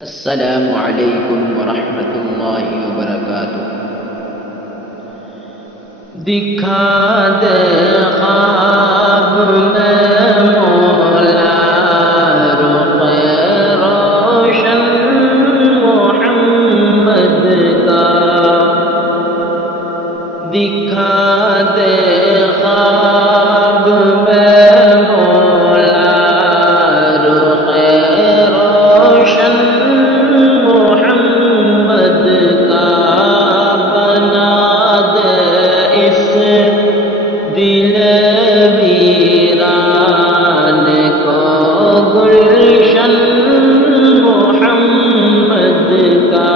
السلام علیکم ورحمۃ اللہ وبرکاتہ۔ دکھا دے خواب میں مولا رخ روشن محمد کا، دکھا دے خواب میں مولا رخ روشن محمد کا، بنا دے اس دل ویران کو گلشن محمد کا،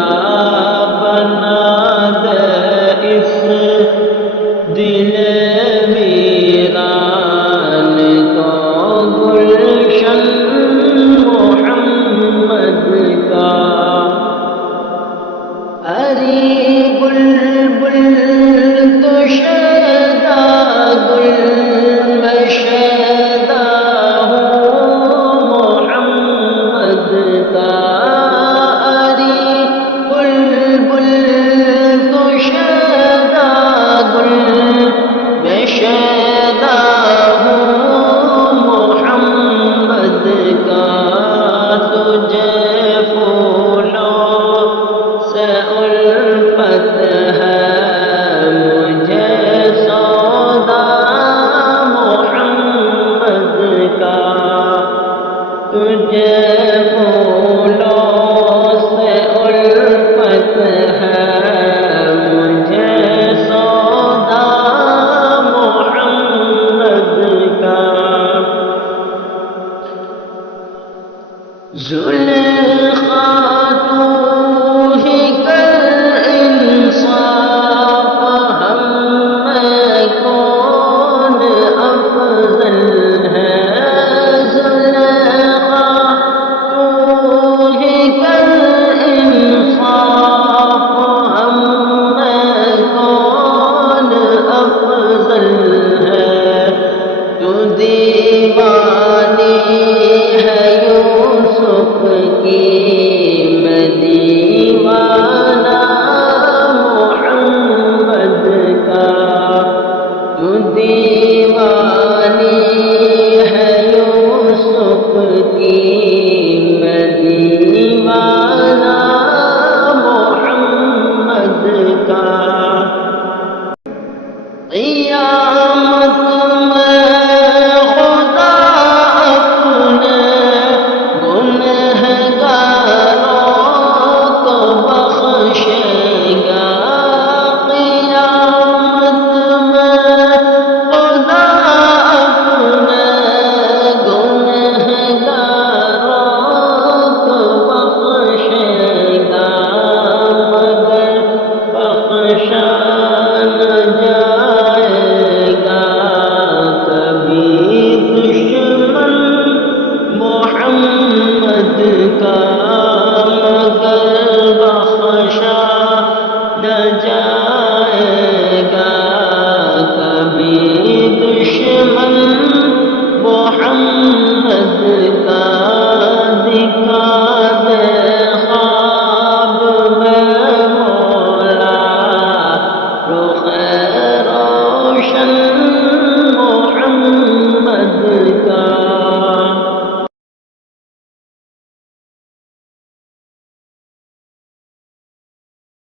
بنا دے اس دل ویران کو گلشن محمد کا۔ اری بلبل تو شیدا گل میں شیدا ہوں محمد کا، اری بلبل تو شیدا گل میں شیدا ہوں محمد کا، تجھے پھولوں سے الفت ہے مجھے سودا محمد کا، تجھے پھولوں سے الفت ہے مجھے سودا محمد کا۔ زلیخا